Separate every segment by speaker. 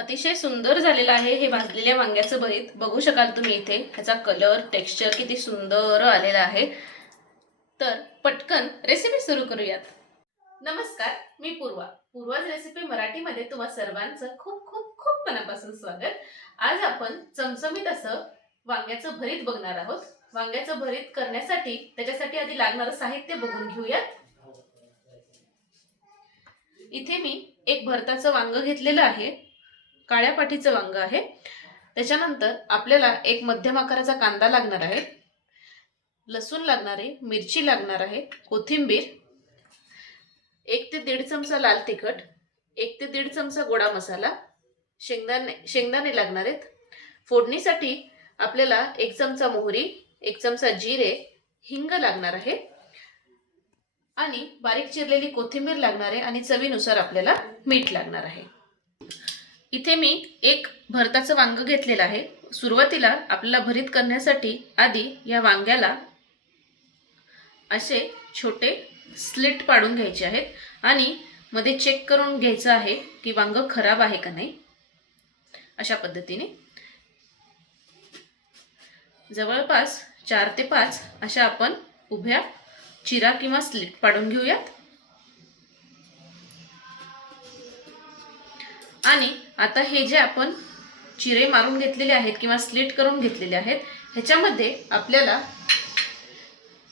Speaker 1: अतिशय सुंदर झालेलं आहे हे भाजलेल्या वांग्याचं भरीत. बघू शकाल तुम्ही इथे ह्याचा कलर टेक्स्चर किती सुंदर आलेला आहे. तर पटकन रेसिपी सुरू करूयात. नमस्कार मी पूर्वा. पूर्वाज रेसिपी मराठीमध्ये तुम्हा सर्वांचं खूप खूप खूप मनापासून स्वागत. आज आपण चमचमीत असं वांग्याचं भरीत बघणार आहोत. वांग्याचं भरीत करण्यासाठी त्याच्यासाठी आधी लागणारं साहित्य बघून घेऊयात. इथे मी एक भरताचं वांग घेतलेलं आहे. काळ्या पाठीचं वांग आहे. त्याच्यानंतर आपल्याला एक मध्यम आकाराचा कांदा लागणार आहे. लसूण लागणार आहे मिरची लागणार आहे कोथिंबीर एक ते दीड चमचा लाल तिखट एक ते दीड चमचा गोडा मसाला शेंगदाणे शेंगदाणे लागणार आहेत. फोडणीसाठी आपल्याला एक चमचा मोहरी एक चमचा जिरे हिंग लागणार आहे. आणि बारीक चिरलेली कोथिंबीर लागणार आहे आणि चवीनुसार आपल्याला मीठ लागणार आहे. इथे मी एक भरताचं वांग घेतलेलं आहे. सुरुवातीला आपल्याला भरीत करण्यासाठी आधी या वांग्याला असे छोटे स्लिट पाडून घ्यायचे आहेत आणि मध्ये चेक करून घ्यायचं आहे की वांग खराब आहे का नाही. अशा पद्धतीने. जवळपास चार ते पाच अशा आपण उभ्या चिरा किंवा स्लिट पाडून घेऊयात. आणि आता हे जे आपण चिरे मारून घेतलेले आहेत किंवा स्लिट करून घेतलेले आहेत ह्याच्यामध्ये आपल्याला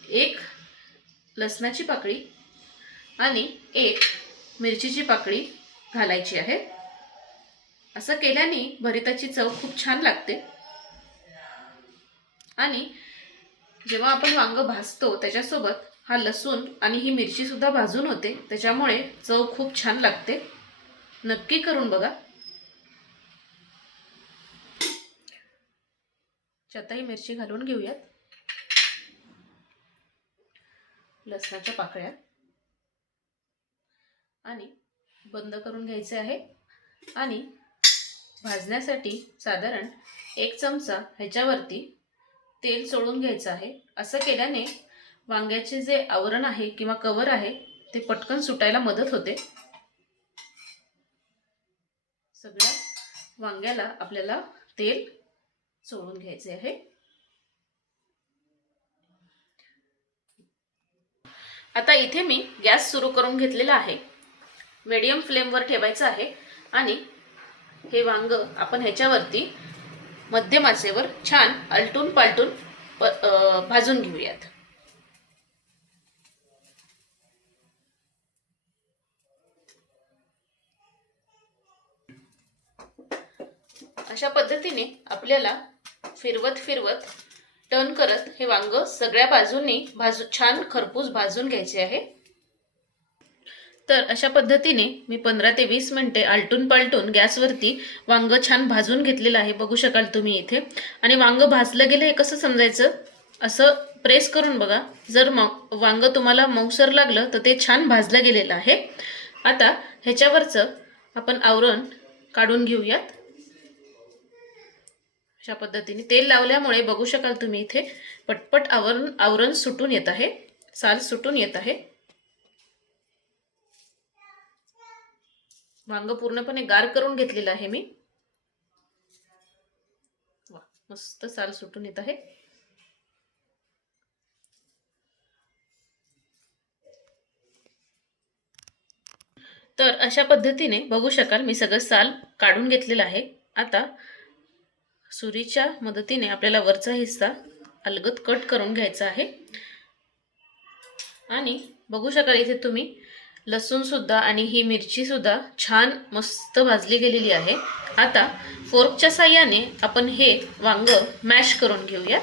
Speaker 1: एक लसणाची पाकळी आणि एक मिरचीची पाकळी घालायची आहे. असं केल्याने भरिताची चव खूप छान लागते. आणि जेव्हा आपण वांग भाजतो त्याच्यासोबत हा लसूण आणि ही मिरची सुद्धा भाजून होते त्याच्यामुळे चव खूप छान लागते. नक्की करून बघा. चताई मिरची घालून घेऊयात. लसणाच्या पाकळ्या. आणि बंद करून घ्यायचे आहे. आणि भाजण्यासाठी साधारण एक चमचा ह्याच्यावरती तेल सोडून घ्यायचं आहे. असं केल्याने वांग्याचे जे आवरण आहे किंवा कवर आहे ते पटकन सुटायला मदत होते. सगळ्या वांग्याला आपल्याला तेल सोडून घ्यायचे आहे. आता इथे मी गॅस सुरू करून घेतलेला आहे. मीडियम फ्लेमवर ठेवायचं आहे आणि हे वांग आपण ह्याच्यावरती मध्यम आचेवर छान आलटून पालटून प भाजून घेऊयात. अशा पद्धतीने आपल्याला फिरवत फिरवत टर्न करत हे वांग सगळ्या बाजूंनी भाजू छान खरपूस भाजून घ्यायचे आहे. तर अशा पद्धतीने मी पंधरा ते वीस मिनटे आलटून पालटून गॅसवरती वांग छान भाजून घेतलेलं आहे. बघू शकाल तुम्ही इथे. आणि वांग भाजलं गेलं हे कसं समजायचं? असं प्रेस करून बघा. जर म वांग तुम्हाला मऊसर लागलं तर ते छान भाजलं गेलेलं आहे. आता ह्याच्यावरचं आपण आवरण काढून घेऊयात. अशा पद्धतीने तेल लावल्यामुळे बघू शकाल तुम्ही इथे पटपट आवरण आवरण सुटून येत आहे. साल सुटून येत आहे. वांग पूर्णपणे गार करून घेतलेलं आहे मी. वा मस्त साल सुटून येत आहे. तर अशा पद्धतीने बघू शकाल मी सगळं साल काढून घेतलेलं आहे. आता सुरीच्या मदतीने आपल्याला वरचा हिस्सा अलगद कट करून घ्यायचा आहे. आणि बघू शकाल इथे तुम्ही लसूणसुद्धा आणि ही मिरची सुद्धा छान मस्त भाजली गेलेली आहे. आता फोर्कच्या साह्याने आपण हे वांग मॅश करून घेऊयात.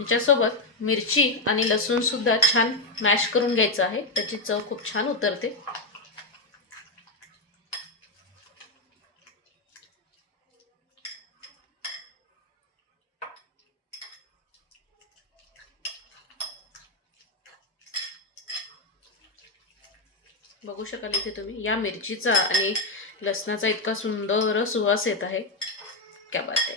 Speaker 1: याच्यासोबत मिरची आणि लसूणसुद्धा छान मॅश करून घ्यायचं आहे. त्याची चव खूप छान उतरते. बघू शकाल इथे तुम्ही. या मिरचीचा आणि लसणाचा इतका सुंदर सुवास येत आहे. क्या बात आहे.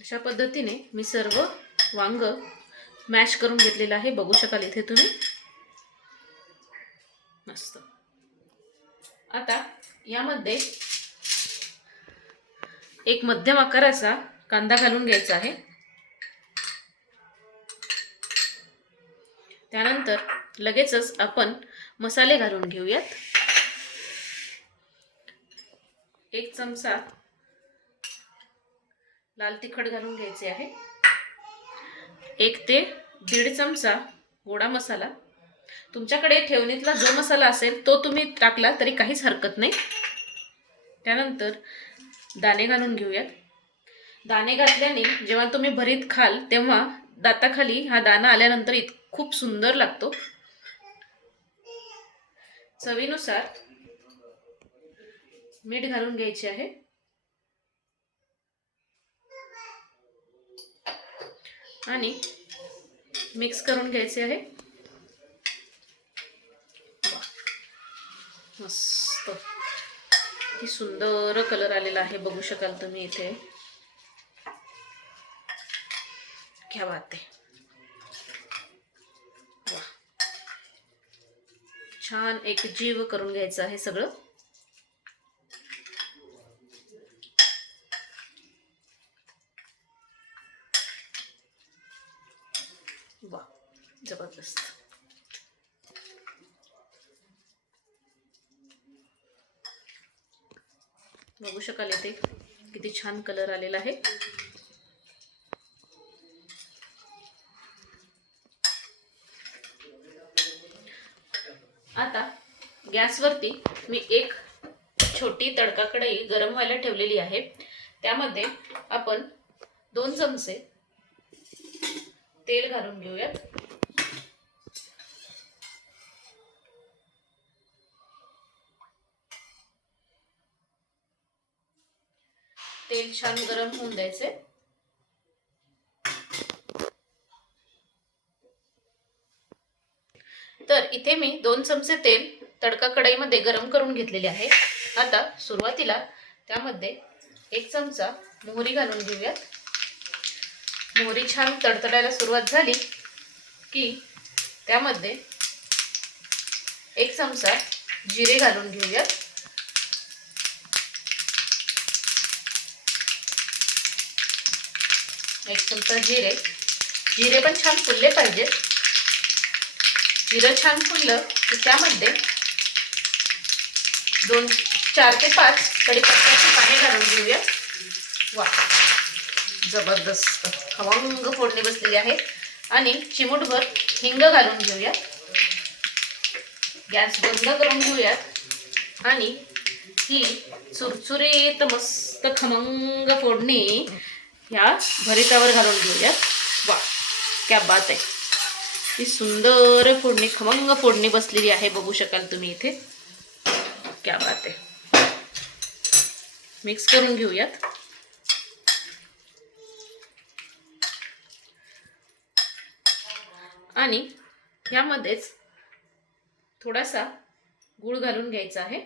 Speaker 1: अशा पद्धतीने मी सर्व वांग मॅश करून घेतलेलं आहे. बघू शकाल इथे तुम्ही. मस्त. आता यामध्ये एक मध्यम आकाराचा कांदा घालून घ्यायचा आहे. त्यानंतर लगेचच आपण मसाले घालून घेऊयात. एक चमचा लाल तिखट घालून घ्यायचे आहे. एक ते दीड चमचा गोडा मसाला. तुमच्याकडे ठेवणीतला जो मसाला असेल तो तुम्ही टाकला तरी काहीच हरकत नाही. त्यानंतर दाणे घालून घेऊयात. दाणे घातल्याने जेव्हा तुम्ही भरीत खाल तेव्हा दाताखाली हा दाणा आल्यानंतर इत खूप सुंदर लागतो. चवीनुसार मीठ घालून घ्यायचे आहे. आणि मिक्स करून घ्यायचे आहे. मस्त. किती सुंदर कलर आलेला आहे बघू शकाल तुम्ही इथे. क्या ते आहे वा छान एक जीव करून घ्यायचं आहे सगळं. वा जबरदस्त. बघू शकाल इथे किती छान कलर आलेला आहे आता गॅसवरती मी एक छोटी तडका कढई गरम व्हायला ठेवलेली आहे. त्यामध्ये आपण दोन चमचे तेल घालून घेऊयात. तेल छान गरम होऊन द्यायचे. तर इथे मी दोन चमचे तेल तडका कढईमध्ये गरम करून घेतलेली आहे. आता सुरुवातीला त्यामध्ये एक चमचा मोहरी घालून घेऊयात. मोहरी छान तडतडायला सुरुवात झाली की त्यामध्ये एक चमचा जिरे घालून घेऊयात. एक चमचा जिरे. जिरे पण छान फुलले पाहिजेत. जिरं छान फुललं की त्यामध्ये दोन चार ते पाच कढीपत्त्याची पाने घालून घेऊया. वा. जबरदस्त. खमंग फोडणी बसलेली आहे. आणि चिमूटभर हिंग घालून घेऊया. गॅस बंद करून घेऊयात आणि ही चुरचुरीत मस्त खमंग फोडणी ह्या भरितावर घालून घेऊयात वा. क्या बात आहे. ही सुंदर फोडणी खमंग फोडणी बसलेली आहे. बघू शकाल तुम्ही इथे. क्या बात आहे मिक्स करून घेऊयात. आणि ह्यामध्येच थोडासा गूळ घालून घ्यायचा आहे.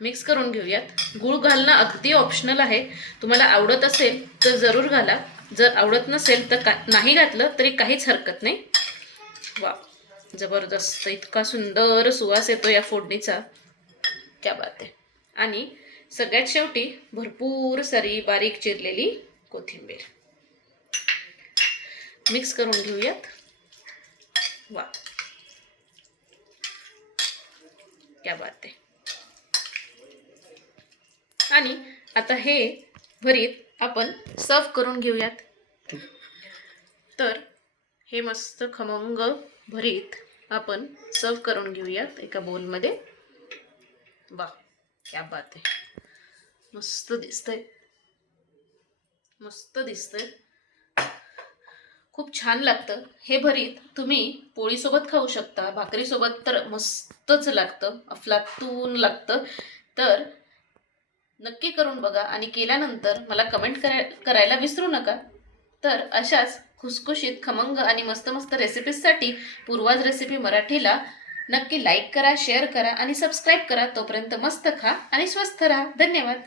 Speaker 1: मिक्स करून घेऊयात. गूळ घालणं अगदी ऑप्शनल आहे. तुम्हाला आवडत असेल तर जरूर घाला. जर आवडत नसेल तर का नाही घातलं तरी काहीच हरकत नाही. वा जबरदस्त इतका सुंदर सुवास येतो या फोडणीचा. त्या बात आहे आणि सगळ्यात शेवटी भरपूर सारी बारीक चिरलेली कोथिंबीर. मिक्स करून घेऊयात. वा. क्या बात आहे आणि आता हे भरीत आपण सर्व करून घेऊयात. तर हे मस्त खमंग भरीत आपण सर्व करून घेऊयात एका बोलमध्ये वा क्या बात आहे. मस्त दिसतंय. मस्त दिसतंय. खूप छान लागतं. हे भरीत तुम्ही पोळीसोबत खाऊ शकता भाकरीसोबत तर मस्तच लागतं अफलातून लागतं. तर नक्की करून बघा आणि केल्यानंतर मला कमेंट कराय करायला विसरू नका. तर अशाच खुसखुशीत खमंग आणि मस्त मस्त रेसिपीजसाठी पूर्वाज रेसिपी मराठीला नक्की लाईक करा शेअर करा आणि सबस्क्राईब करा. तोपर्यंत मस्त खा आणि स्वस्थ राहा. धन्यवाद.